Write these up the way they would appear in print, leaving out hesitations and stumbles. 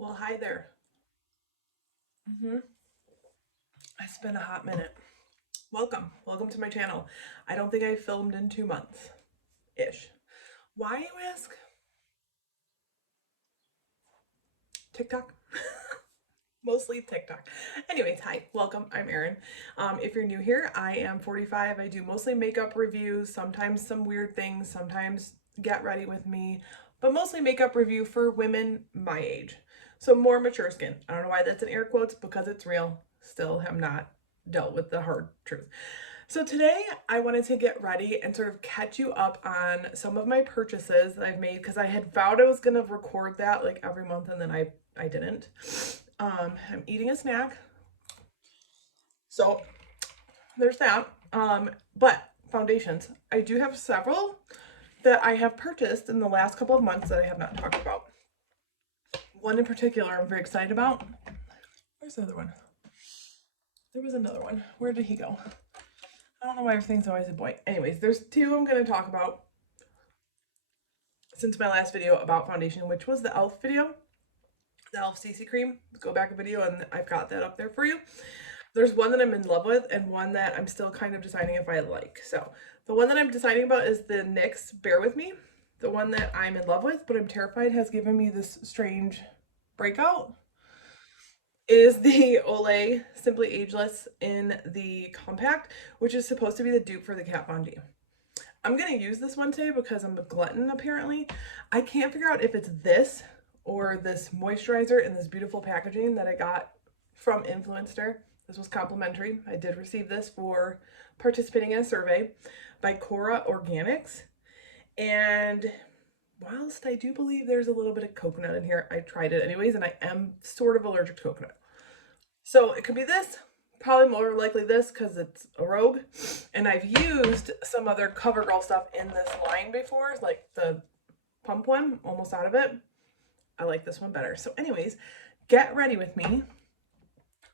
Well, hi there. It's been a hot minute. Welcome to my channel. I don't think I filmed in 2 months ish. Why, you ask? TikTok? Mostly TikTok. Anyways, hi, welcome. I'm Erin. If you're new here, I am 45. I do mostly makeup reviews, sometimes some weird things, sometimes get ready with me, but mostly makeup review for women my age. So more mature skin. I don't know why that's in air quotes because it's real. Still have not dealt with the hard truth. So today I wanted to get ready and sort of catch you up on some of my purchases that I've made because I had vowed I was going to record that like every month and then I didn't. I'm eating a snack. So there's that. But foundations. I do have several that I have purchased in the last couple of months that I have not talked about. One in particular I'm very excited about. Where's the other one? There was another one. Where did he go? I don't know why everything's always a boy. Anyways, there's two I'm going to talk about since my last video about foundation, which was the e.l.f. video, the e.l.f. CC cream. Go back a video and I've got that up there for you. There's one that I'm in love with and one that I'm still kind of deciding if I like. So the one that I'm deciding about is the NYX Bear With Me. The one that I'm in love with, but I'm terrified has given me this strange breakout, is the Olay Simply Ageless in the compact, which is supposed to be the dupe for the Kat Von D. I'm going to use this one today because I'm a glutton apparently. I can't figure out if it's this or this moisturizer in this beautiful packaging that I got from Influencer. This was complimentary. I did receive this for participating in a survey by Cora Organics. And whilst I do believe there's a little bit of coconut in here, I tried it anyways, and I am sort of allergic to coconut. So it could be this, probably more likely this because it's a Rogue. And I've used some other CoverGirl stuff in this line before, like the pump one, almost out of it. I like this one better. So anyways, get ready with me.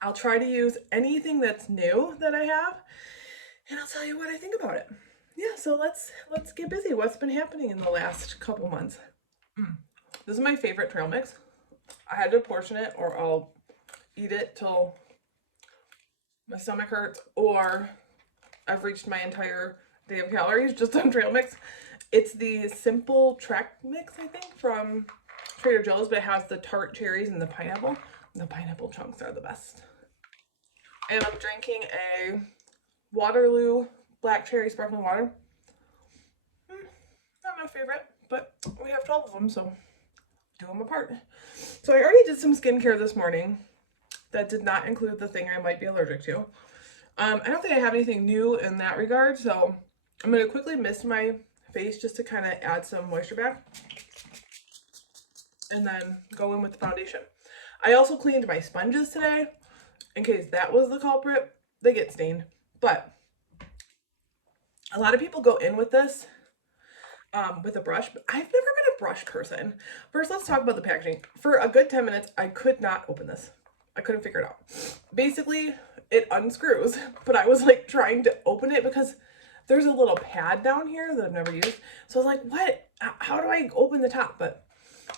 I'll try to use anything that's new that I have, and I'll tell you what I think about it. Yeah, so let's get busy. What's been happening in the last couple months? This is my favorite trail mix. I had to portion it or I'll eat it till my stomach hurts or I've reached my entire day of calories just on trail mix. It's the Simple Trek mix, I think, from Trader Joe's, but it has the tart cherries and the pineapple. The pineapple chunks are the best. And I'm drinking a Waterloo black cherry sparkling water. Not my favorite, but we have 12 of them, so do them apart. So I already did some skincare this morning that did not include the thing I might be allergic to. I don't think I have anything new in that regard, so I'm going to quickly mist my face just to kind of add some moisture back and then go in with the foundation. I also cleaned my sponges today in case that was the culprit. They get stained, but a lot of people go in with this with a brush, but I've never been a brush person. First, let's talk about the packaging. For a good 10 minutes, I could not open this. I couldn't figure it out. Basically, it unscrews, but I was like trying to open it because there's a little pad down here that I've never used. So I was like, what? How do I open the top? But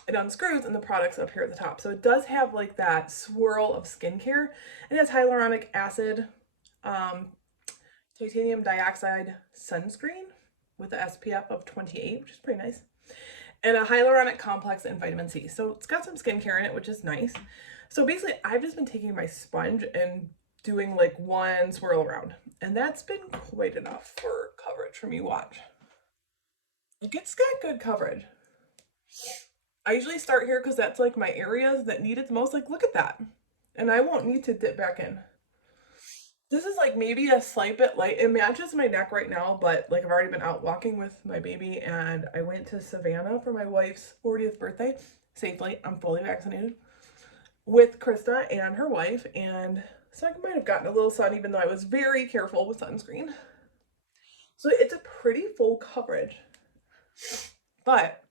it unscrews and the product's up here at the top. So it does have like that swirl of skincare. It has hyaluronic acid, titanium dioxide sunscreen with the SPF of 28, which is pretty nice, and a hyaluronic complex and vitamin C. So it's got some skincare in it, which is nice. So basically, I've just been taking my sponge and doing like one swirl around, and that's been quite enough for coverage for me. Watch. Like, it's got good coverage. I usually start here because that's like my areas that need it the most. Like, look at that. And I won't need to dip back in. This is like maybe a slight bit light. It matches my neck right now, but like I've already been out walking with my baby and I went to Savannah for my wife's 40th birthday safely. I'm fully vaccinated with Krista and her wife. And so I might have gotten a little sun even though I was very careful with sunscreen. So it's a pretty full coverage, but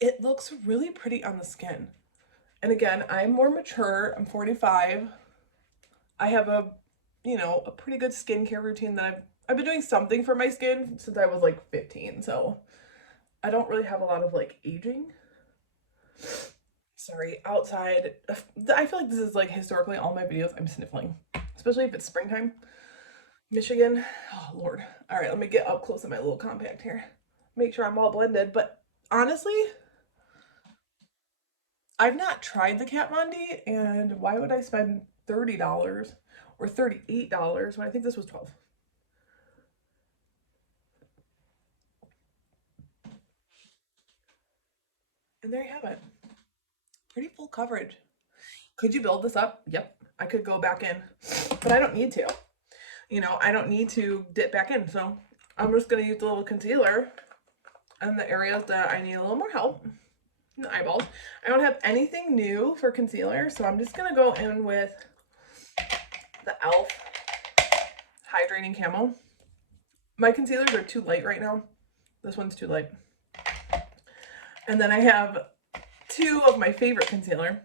it looks really pretty on the skin. And again, I'm more mature. I'm 45. I have a pretty good skincare routine that I've been doing something for my skin since I was like 15. So I don't really have a lot of like aging. Sorry, outside. I feel like this is like historically all my videos I'm sniffling, especially if it's springtime. Michigan. Oh, Lord. All right, let me get up close to my little compact here. Make sure I'm all blended. But honestly, I've not tried the Kat Von D, and why would I spend $30 or $38 when I think this was 12? And there you have it. Pretty full coverage. Could you build this up? Yep. I could go back in, but I don't need to. You know, I don't need to dip back in. So I'm just going to use a little concealer in the areas that I need a little more help. The eyeballs. I don't have anything new for concealer, so I'm just going to go in with the e.l.f. Hydrating Camo. My concealers are too light right now. This one's too light. And then I have two of my favorite concealer.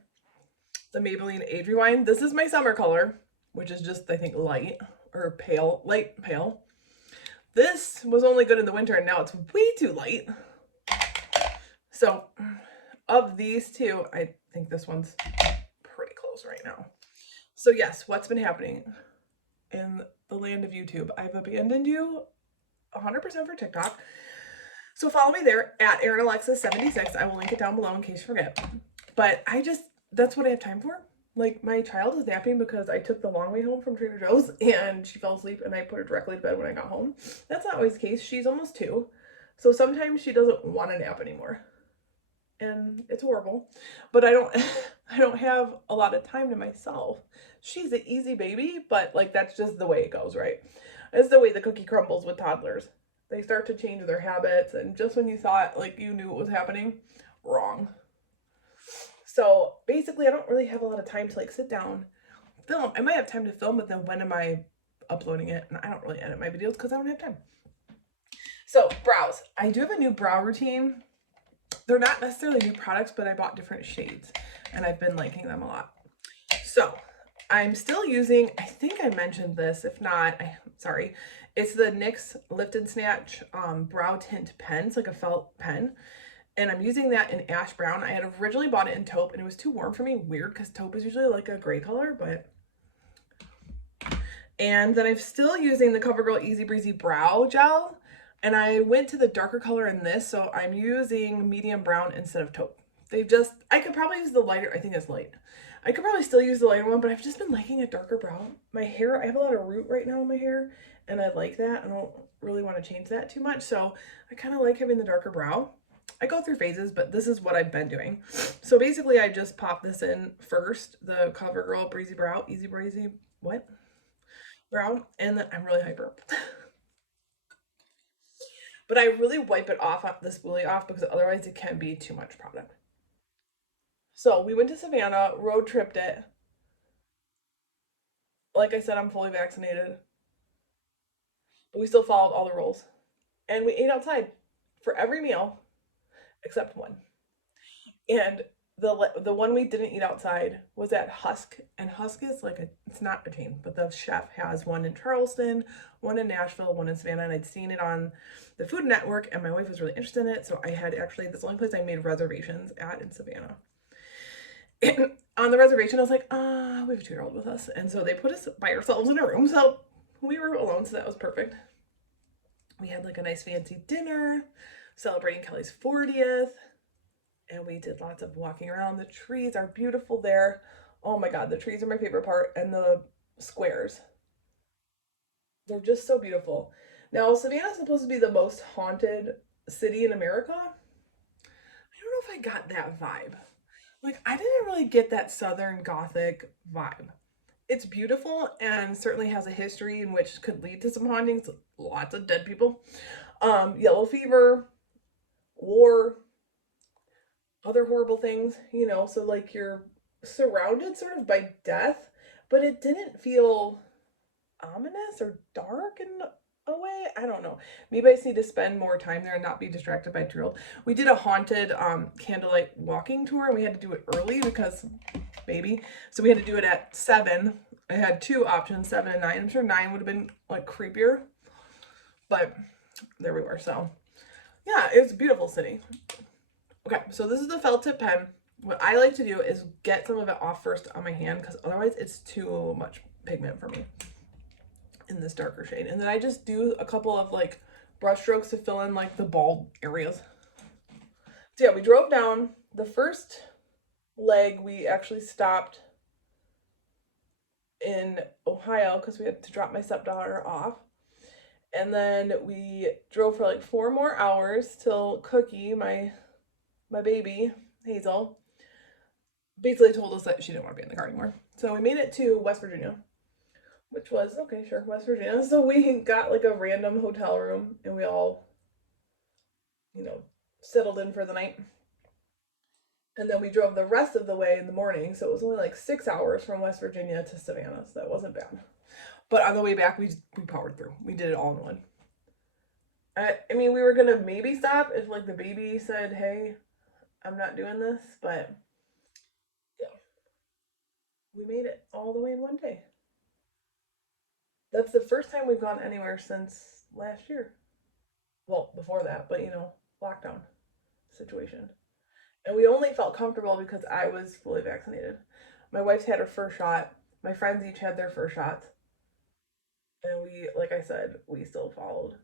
The Maybelline Age Rewind. This is my summer color, which is just, I think, light or pale, light pale. This was only good in the winter, and now it's way too light. So of these two, I think this one's pretty close right now. So yes, what's been happening in the land of YouTube? I've abandoned you 100% for TikTok. So follow me there at AaronAlexis76. I will link it down below in case you forget. But that's what I have time for. Like, my child is napping because I took the long way home from Trader Joe's and she fell asleep and I put her directly to bed when I got home. That's not always the case. She's almost 2. So sometimes she doesn't want to nap anymore. And it's horrible. But I don't have a lot of time to myself. She's an easy baby, but like that's just the way it goes, right? It's the way the cookie crumbles with toddlers. They start to change their habits, and just when you thought like you knew what was happening, wrong. So basically, I don't really have a lot of time to like sit down, film. I might have time to film, but then when am I uploading it? And I don't really edit my videos because I don't have time. So brows. I do have a new brow routine. They're not necessarily new products, but I bought different shades and I've been liking them a lot. So I'm still using, I think I mentioned this. If not, sorry. It's the NYX Lift and Snatch brow tint pen. It's like a felt pen. And I'm using that in ash brown. I had originally bought it in taupe and it was too warm for me. Weird, because taupe is usually like a gray color, but. And then I'm still using the CoverGirl Easy Breezy Brow Gel. And I went to the darker color in this, so I'm using medium brown instead of taupe. I could probably use the lighter, I think it's light. I could probably still use the lighter one, but I've just been liking a darker brown. My hair, I have a lot of root right now in my hair, and I like that. I don't really want to change that too much, so I kind of like having the darker brow. I go through phases, but this is what I've been doing. So basically, I just pop this in first, the CoverGirl Easy Breezy, what? Brown, and then I'm really hyper. But I really wipe it off, this spoolie off, because otherwise it can be too much product. So we went to Savannah, road tripped it. Like I said, I'm fully vaccinated. But we still followed all the rules. And we ate outside for every meal except one. And the one we didn't eat outside was at Husk. And Husk is like it's not a chain, but the chef has one in Charleston, one in Nashville, one in Savannah. And I'd seen it on the Food Network and my wife was really interested in it. So I had actually, that's the only place I made reservations at in Savannah. And on the reservation, I was like, we have a 2-year-old with us. And so they put us by ourselves in a room. So we were alone. So that was perfect. We had like a nice fancy dinner celebrating Kelly's 40th. And we did lots of walking around. The trees are beautiful there. Oh my God, the trees are my favorite part. And the squares. They're just so beautiful. Now, Savannah's supposed to be the most haunted city in America. I don't know if I got that vibe. Like, I didn't really get that Southern Gothic vibe. It's beautiful and certainly has a history in which could lead to some hauntings. Lots of dead people. Yellow fever, war, other horrible things, you know, so like you're surrounded sort of by death, but it didn't feel ominous or dark in a way. I don't know. Maybe I just need to spend more time there and not be distracted by a 2-year-old. We did a haunted candlelight walking tour and we had to do it early because baby. So we had to do it at 7. I had 2 options, 7 and 9. I'm sure 9 would have been like creepier, but there we were. So yeah, it was a beautiful city. Okay, so this is the felt tip pen. What I like to do is get some of it off first on my hand, because otherwise it's too much pigment for me in this darker shade. And then I just do a couple of like brush strokes to fill in like the bald areas. So yeah, we drove down. The first leg we actually stopped in Ohio because we had to drop my stepdaughter off. And then we drove for like 4 more hours till Cookie, my baby, Hazel, basically told us that she didn't want to be in the car anymore. So we made it to West Virginia, which was, okay, sure, West Virginia. So we got like a random hotel room and we all, you know, settled in for the night. And then we drove the rest of the way in the morning. So it was only like 6 hours from West Virginia to Savannah. So that wasn't bad. But on the way back, we powered through. We did it all in one. I mean, we were going to maybe stop if like the baby said, hey, I'm not doing this. But yeah, we made it all the way in one day. That's the first time we've gone anywhere since last year. Well, before that, but you know, lockdown situation. And we only felt comfortable because I was fully vaccinated. My wife's had her first shot. My friends each had their first shots. And we, like I said, we still followed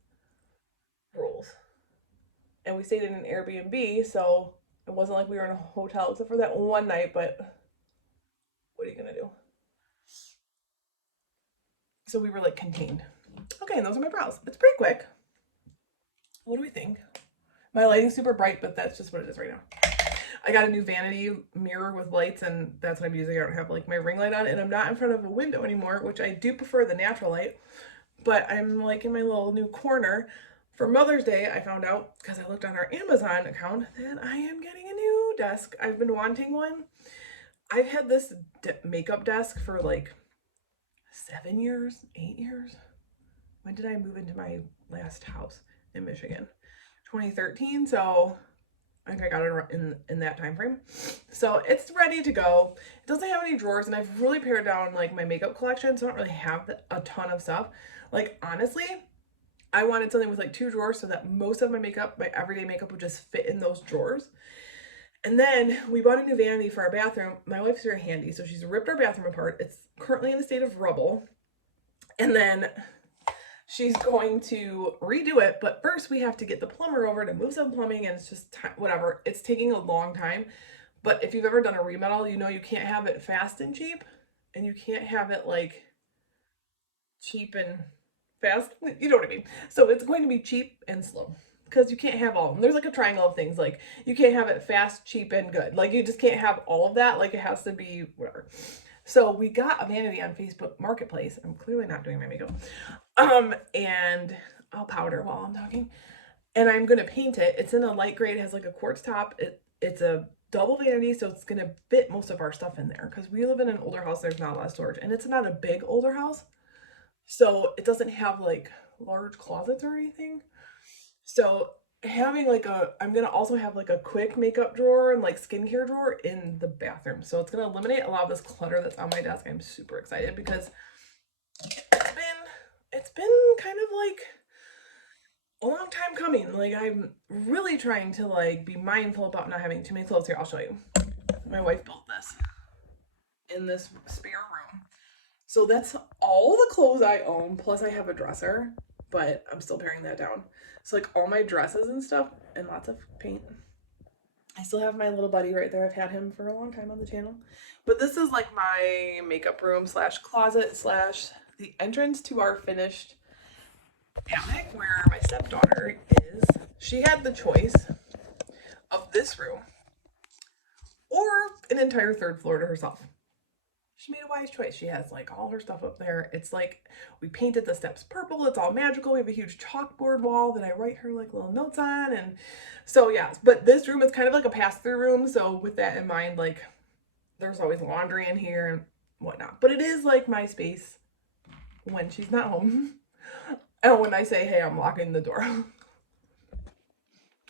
rules. And we stayed in an Airbnb, so it wasn't like we were in a hotel except for that one night, but what are you gonna do? So we were like contained. Okay, and those are my brows. It's pretty quick. What do we think? My lighting's super bright, but that's just what it is right now. I got a new Vanity mirror with lights, and that's what I'm using. I don't have like my ring light on, and I'm not in front of a window anymore, which I do prefer the natural light. But I'm like in my little new corner. For Mother's Day, I found out, because I looked on our Amazon account, that I am getting a new desk. I've been wanting one. I've had this makeup desk for like 7 years, 8 years. When did I move into my last house in Michigan? 2013. So I think I got it in that time frame. So it's ready to go. It doesn't have any drawers, and I've really pared down like my makeup collection, so I don't really have a ton of stuff. Like honestly, I wanted something with like 2 drawers so that most of my makeup, my everyday makeup, would just fit in those drawers. And then we bought a new vanity for our bathroom. My wife's very handy, so she's ripped our bathroom apart. It's currently in a state of rubble. And then she's going to redo it, but first we have to get the plumber over to move some plumbing, and it's just whatever. It's taking a long time. But if you've ever done a remodel, you know you can't have it fast and cheap, and you can't have it like cheap and fast. You know what I mean? So it's going to be cheap and slow, because you can't have all of them. There's like a triangle of things. Like you can't have it fast, cheap, and good. Like you just can't have all of that. Like it has to be whatever. So we got a vanity on Facebook Marketplace. I'm clearly not doing my makeup. And I'll powder while I'm talking. And I'm gonna paint it. It's in a light gray. It has like a quartz top. It's a double vanity, so it's gonna fit most of our stuff in there. Because we live in an older house, there's not a lot of storage, and it's not a big older house, so it doesn't have like large closets or anything. So having like I'm gonna also have like a quick makeup drawer and like skincare drawer in the bathroom. So it's gonna eliminate a lot of this clutter that's on my desk. I'm super excited because it's been kind of like a long time coming. Like I'm really trying to like be mindful about not having too many clothes. Here, I'll show you. My wife built this in this spare room. So that's all the clothes I own, plus I have a dresser, but I'm still paring that down. So like all my dresses and stuff, and lots of paint. I still have my little buddy right there. I've had him for a long time on the channel. But this is like my makeup room slash closet slash the entrance to our finished attic where my stepdaughter is. She had the choice of this room or an entire 3rd floor to herself. She made a wise choice. She has like all her stuff up there. It's like we painted the steps purple. It's all magical. We have a huge chalkboard wall that I write her like little notes on. And so yeah, but this room is kind of like a pass-through room. So with that in mind, like there's always laundry in here and whatnot. But it is like my space when she's not home. And when I say, hey, I'm locking the door.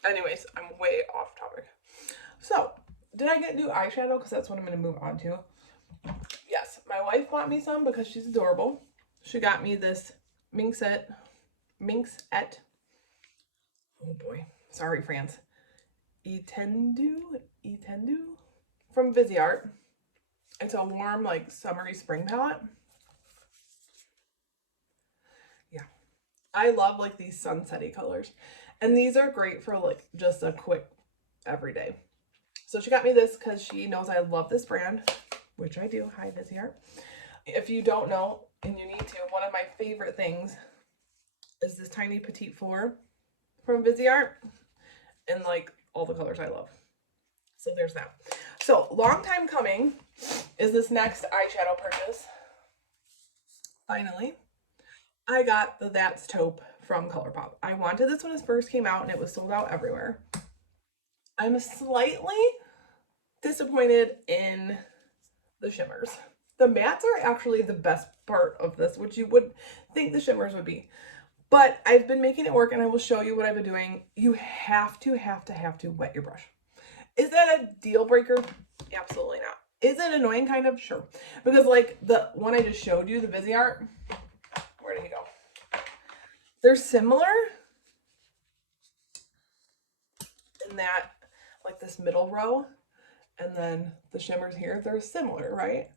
Anyways, I'm way off topic. So, did I get new eyeshadow? Because that's what I'm going to move on to. Yes, my wife bought me some because she's adorable. She got me this Minx. Oh boy. Sorry, France. Etendu? from Viseart. It's a warm, like, summery spring palette. Yeah. I love, like, these sunsetty colors. And these are great for, like, just a quick everyday. So she got me this because she knows I love this brand, which I do. Hi, Viseart. If you don't know, and you need to, one of my favorite things is this tiny Petite Four from Viseart. And, like, all the colors I love. So there's that. So, long time coming is this next eyeshadow purchase. Finally, I got the That's Taupe from ColourPop. I wanted this when it first came out and it was sold out everywhere. I'm slightly disappointed in the shimmers. The mattes are actually the best part of this, which you would think the shimmers would be. But I've been making it work, and I will show you what I've been doing. You have to wet your brush. Is that a deal breaker? Absolutely not. Is it annoying? Kind of, sure. Because like the one I just showed you, the Viseart, where did he go? They're similar in that, like this middle row, and then the shimmers here, they're similar, right?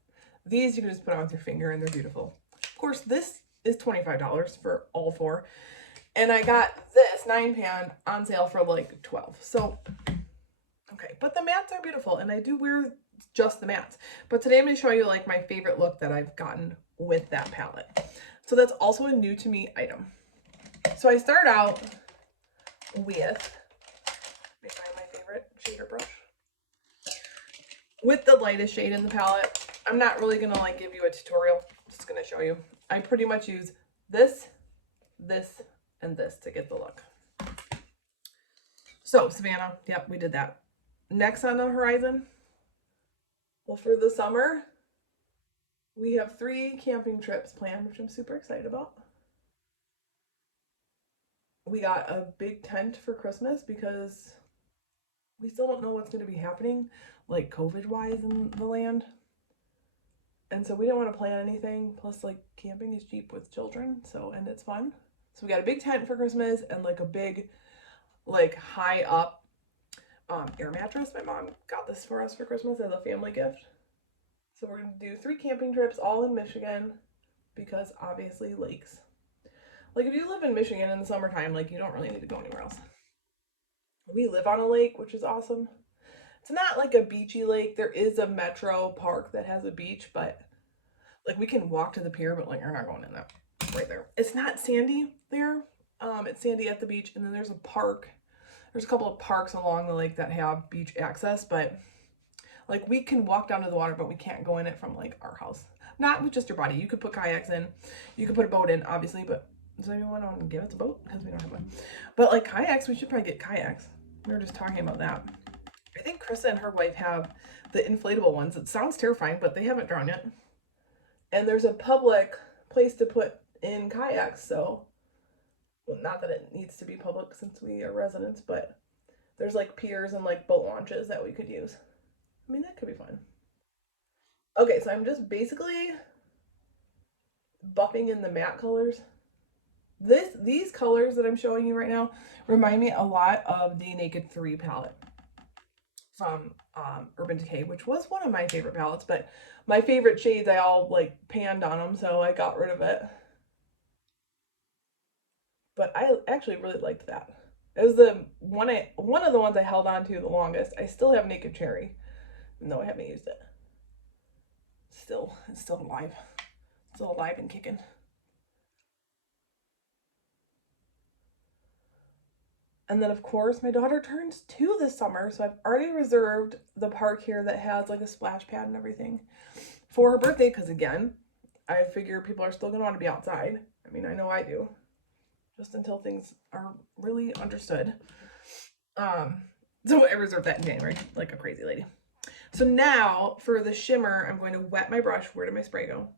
These you can just put on with your finger and they're beautiful. Of course, this is $25 for all four. And I got this 9-pan on sale for like $12. So, okay. But the mattes are beautiful, and I do wear just the mattes. But today I'm going to show you like my favorite look that I've gotten with that palette. So that's also a new to me item. So I start out with, let me find my favorite shader brush. With the lightest shade in the palette. I'm not really going to like give you a tutorial. I'm just going to show you. I pretty much use this, this, and this to get the look. So Savannah, yep, we did that. Next on the horizon, well, for the summer, we have 3 camping trips planned, which I'm super excited about. We got a big tent for Christmas because we still don't know what's going to be happening, like COVID-wise in the land. And so we didn't want to plan anything. Plus, like, camping is cheap with children, so, and it's fun. So we got a big tent for Christmas and like a big, like, high up air mattress. My mom got this for us for Christmas as a family gift. So we're going to do 3 camping trips all in Michigan because obviously lakes. Like, if you live in Michigan in the summertime, like, you don't really need to go anywhere else. We live on a lake, which is awesome. It's not like a beachy lake. There is a metro park that has a beach, but like we can walk to the pier, but like we're not going in that right there. It's not sandy there. It's sandy at the beach, and then there's a park. There's a couple of parks along the lake that have beach access, but like we can walk down to the water, but we can't go in it from like our house. Not with just your body. You could put kayaks in. You could put a boat in, obviously, but does anyone want to give us a boat? Because we don't have one. But like kayaks, we should probably get kayaks. We were just talking about that. I think Krista and her wife have the inflatable ones. It sounds terrifying, but they haven't drawn yet. And there's a public place to put in kayaks, so, well, not that it needs to be public since we are residents, but there's like piers and like boat launches that we could use. I mean, that could be fun. Okay, so I'm just basically buffing in the matte colors. These colors that I'm showing you right now remind me a lot of the Naked 3 palette from Urban Decay, which was one of my favorite palettes, but my favorite shades, I all like panned on them, so I got rid of it. But I actually really liked that. It was the one of the ones I held on to the longest. I still have Naked Cherry, even though I haven't used it. It's still alive. Still alive and kicking. And then, of course, my daughter turns 2 this summer, so I've already reserved the park here that has like a splash pad and everything for her birthday, because again, I figure people are still going to want to be outside. I mean, I know I do, just until things are really understood. So I reserved that in January, like a crazy lady. So now for the shimmer, I'm going to wet my brush. Where did my spray go?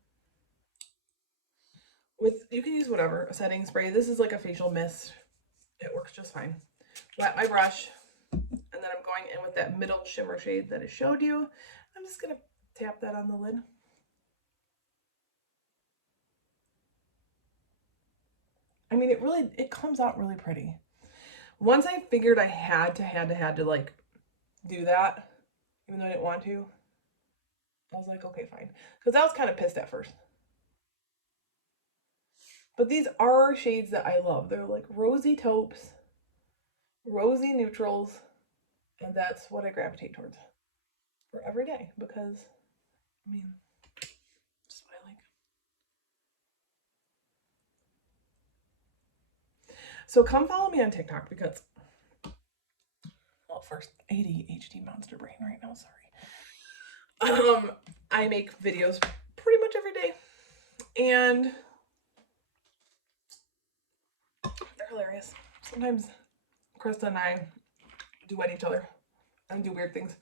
You can use whatever, a setting spray. This is like a facial mist. It works just fine. Wet my brush, and then I'm going in with that middle shimmer shade that I showed you. I'm just going to tap that on the lid. I mean, it comes out really pretty. Once I figured I had to like do that, even though I didn't want to. I was like, okay, fine. Because I was kind of pissed at first. But these are shades that I love. They're like rosy taupes, rosy neutrals, and that's what I gravitate towards for every day because, I mean, just what I like. So come follow me on TikTok because, well, first, ADHD monster brain right now, sorry. I make videos pretty much every day, and they're hilarious. Sometimes Krista and I do at each other and do weird things.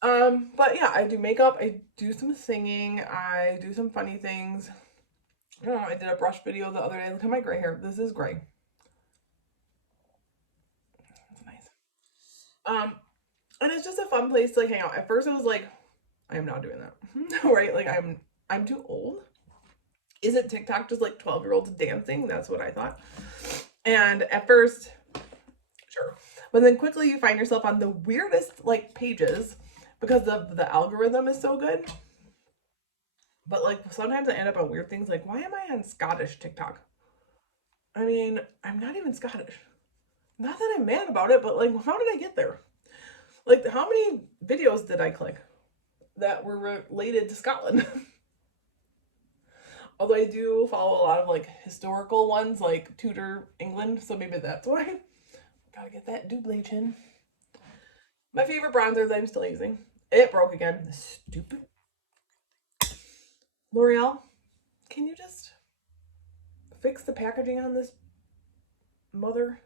But yeah, I do makeup, I do some singing, I do some funny things. I don't know, I did a brush video the other day. Look at my gray hair. This is gray. It's nice. And it's just a fun place to like hang out. At first I was like, I am not doing that. Right? Like I'm too old. Isn't TikTok just like 12-year-olds dancing? That's what I thought. And at first, sure. But then quickly you find yourself on the weirdest like pages because the algorithm is so good. But like sometimes I end up on weird things like, why am I on Scottish TikTok? I mean, I'm not even Scottish. Not that I'm mad about it, but like, how did I get there? Like, how many videos did I click that were related to Scotland? Although I do follow a lot of like historical ones, like Tudor England, so maybe that's why. Gotta get that double chin. My favorite bronzer that I'm still using. It broke again. Stupid. L'Oreal, can you just fix the packaging on this mother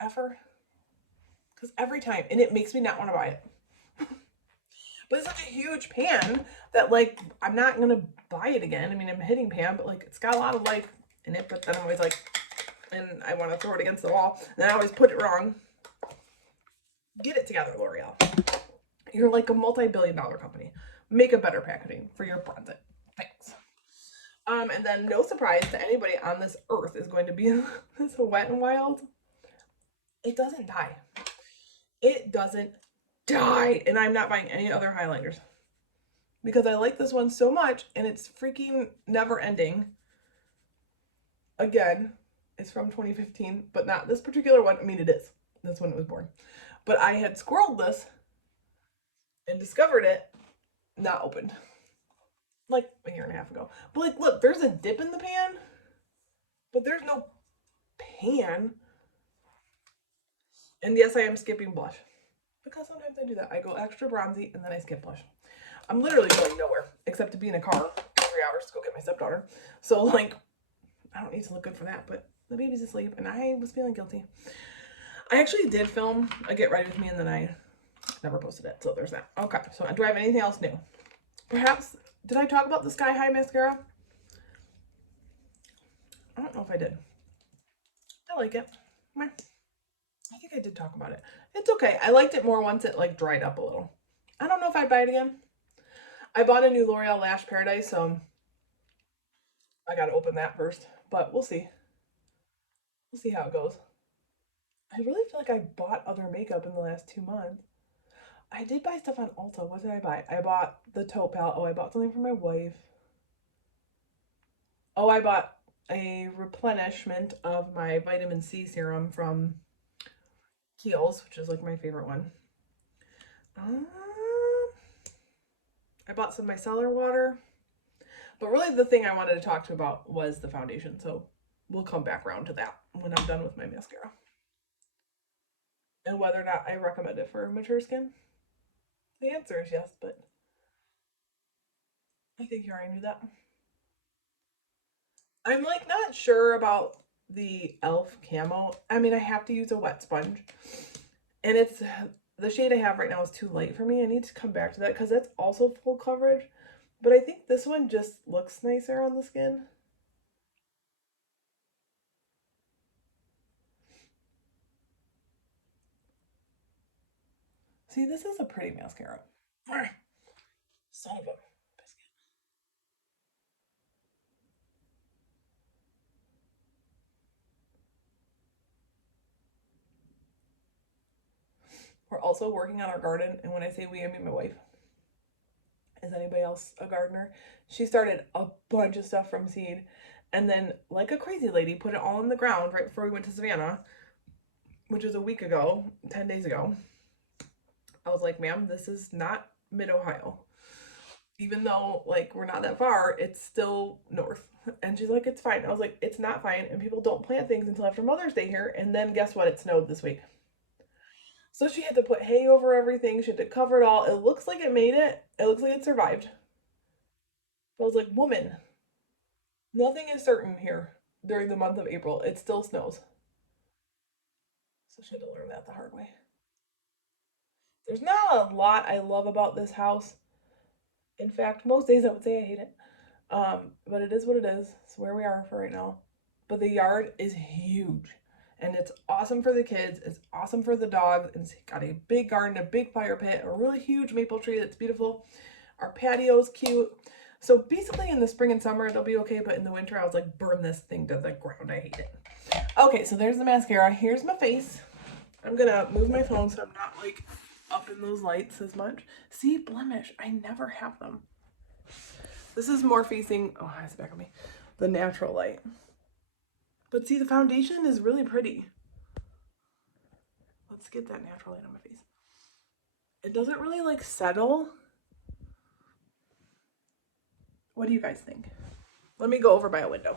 effer? Because every time, and it makes me not want to buy it. But it's such a huge pan that like I'm not gonna buy it again. I mean, I'm hitting pan, but like it's got a lot of life in it. But then I'm always like, and I want to throw it against the wall, and I always put it wrong. Get it together, L'Oreal. You're like a multi-billion-dollar company. Make a better packaging for your bronzer. Thanks. And then no surprise to anybody on this earth is going to be this Wet n Wild. It doesn't die. It doesn't die. And I'm not buying any other highlighters because I like this one so much and it's freaking never ending. Again, it's from 2015, but not this particular one. I mean, it is. That's when it was born. But I had squirreled this and discovered it not opened. Like a year and a half ago. But like, look, there's a dip in the pan, but there's no pan. And yes, I am skipping blush. Because sometimes I do that. I go extra bronzy and then I skip blush. I'm literally going nowhere except to be in a car for 3 hours to go get my stepdaughter. So like, I don't need to look good for that, but the baby's asleep and I was feeling guilty. I actually did film a get ready with me and then I never posted it. So there's that. Okay, so do I have anything else new? Perhaps, did I talk about the Sky High mascara? I don't know if I did. I like it. I think I did talk about it. It's okay. I liked it more once it like dried up a little. I don't know if I'd buy it again. I bought a new L'Oreal Lash Paradise, so I gotta open that first. But we'll see. We'll see how it goes. I really feel like I bought other makeup in the last 2 months. I did buy stuff on Ulta. What did I buy? I bought the taupe palette. Oh, I bought something for my wife. Oh, I bought a replenishment of my vitamin C serum from Kiehl's, which is like my favorite one. I bought some micellar water. But really the thing I wanted to talk to you about was the foundation. So we'll come back around to that when I'm done with my mascara. And whether or not I recommend it for mature skin. The answer is yes, but I think you already knew that. I'm like not sure about the e.l.f. camo. I mean, I have to use a wet sponge. And it's the shade I have right now is too light for me. I need to come back to that because that's also full coverage. But I think this one just looks nicer on the skin. See, this is a pretty mascara. Son of a biscuit. We're also working on our garden, and when I say we, I mean my wife. Is anybody else a gardener? She started a bunch of stuff from seed, and then, like a crazy lady, put it all in the ground right before we went to Savannah, which was a week ago, 10 days ago. I was like, ma'am, this is not mid-Ohio. Even though, like, we're not that far, it's still north. And she's like, it's fine. I was like, it's not fine, and people don't plant things until after Mother's Day here, and then guess what? It snowed this week. So she had to put hay over everything. She had to cover it all. It looks like it made it. It looks like it survived. But I was like, woman, nothing is certain here during the month of April. It still snows. So she had to learn that the hard way. There's not a lot I love about this house. In fact, most days I would say I hate it. But it is what it is. It's where we are for right now. But the yard is huge. And it's awesome for the kids. It's awesome for the dogs. It's got a big garden, a big fire pit, a really huge maple tree that's beautiful. Our patio's cute. So basically in the spring and summer, it'll be okay. But in the winter, I was like, burn this thing to the ground. I hate it. Okay, so there's the mascara. Here's my face. I'm going to move my phone so I'm not like up in those lights as much. See, blemish. I never have them. This is more facing, oh, it's back on me, the natural light. But see, the foundation is really pretty. Let's get that natural light on my face. It doesn't really like settle. What do you guys think? Let me go over by a window,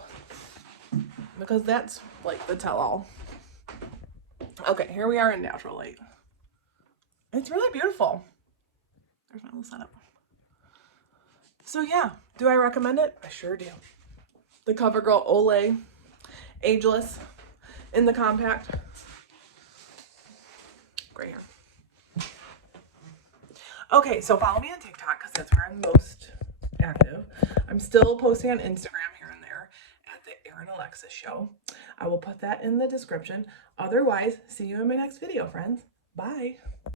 because that's like the tell-all. Okay, here we are in natural light. It's really beautiful. There's my little setup. So yeah, do I recommend it? I sure do. The CoverGirl Olay Ageless in the compact. Great hair. Okay, so follow me on TikTok because that's where I'm most active. I'm still posting on Instagram here and there at the Erin Alexis Show. I will put that in the description. Otherwise, see you in my next video, friends. Bye.